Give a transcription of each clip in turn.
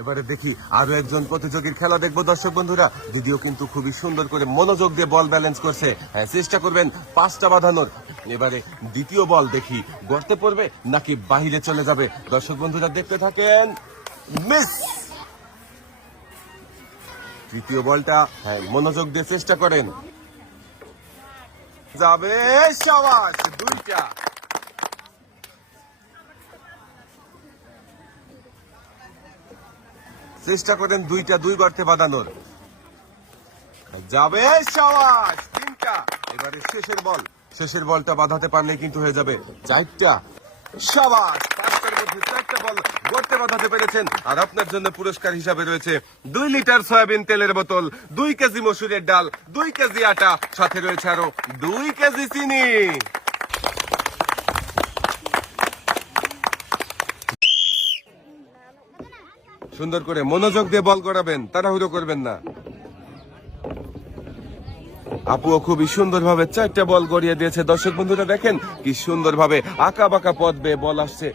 এবারে দেখি আরো একজন প্রতিযোগীর খেলা দেখবো দর্শক বন্ধুরা। দিদিও কিন্তু খুবই সুন্দর করে মনোযোগ দিয়ে বল ব্যালেন্স করছে। হ্যাঁ, চেষ্টা করবেন 5টা বাঁধানোর। এবারে দ্বিতীয় বল দেখি গর্তে পড়বে নাকি বাহিরে চলে যাবে। দর্শক বন্ধুরা দেখতে থাকেন। মিস। তৃতীয় বলটা হ্যাঁ মনোযোগ দিয়ে চেষ্টা করেন। যাবে, শাবাশ, 2টা। চেষ্টা করেন 2টা 2 গর্তে বাঁধানোর। যাবে, শাবাশ, 3টা। এবারে শেষের বলটা বাঁধাতে পারলে কিন্তু হয়ে যাবে 4টা। শাবাশ, 5টার মধ্যে 4টা বল গর্তে বাঁধাতে পেরেছেন। আর আপনার জন্য পুরস্কার হিসাবে রয়েছে 2 লিটার সয়াবিন তেলের বোতল, 2 কেজি মসুরের ডাল, 2 কেজি আটা, সাথে রয়েছে আরো 2 কেজি চিনি। সুন্দর করে মনোযোগ দিয়ে বল করাবেন, তাড়াহুড়ো করবেন না। আপুও খুবই সুন্দরভাবে 4টা বল গড়িয়ে দিয়েছে। দর্শক বন্ধুরা দেখেন কি সুন্দরভাবে আঁকা বাঁকা পথ বেয়ে বল আসছে।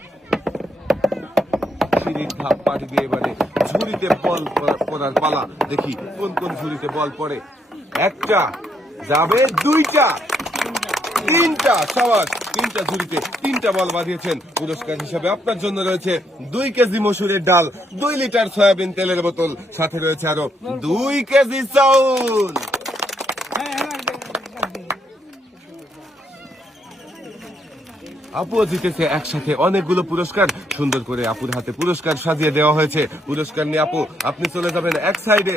সিঁড়ির ধাপ পাড়ি দিয়ে এবারে ঝুড়িতে বল পড়ার পালা। দেখি কোন কোন ঝুড়িতে বল পড়ে। 1টা যাবে, 2টা, 3টা। সাবাস, 3টা ঝুড়িতে 3টা বল বাঁধিয়েছেন। পুরস্কার হিসাবে আপনার জন্য রয়েছে 2 কেজি মসুরের ডাল, 2 লিটার সয়াবিন তেলের বোতল, সাথে রয়েছে আরো 2 কেজি চাউল। আপুও জিতেছে একসাথে অনেকগুলো পুরস্কার। সুন্দর করে আপুর হাতে পুরস্কার সাজিয়ে দেওয়া হয়েছে। পুরস্কার নিয়ে আপু আপনি চলে যাবেন এক সাইডে।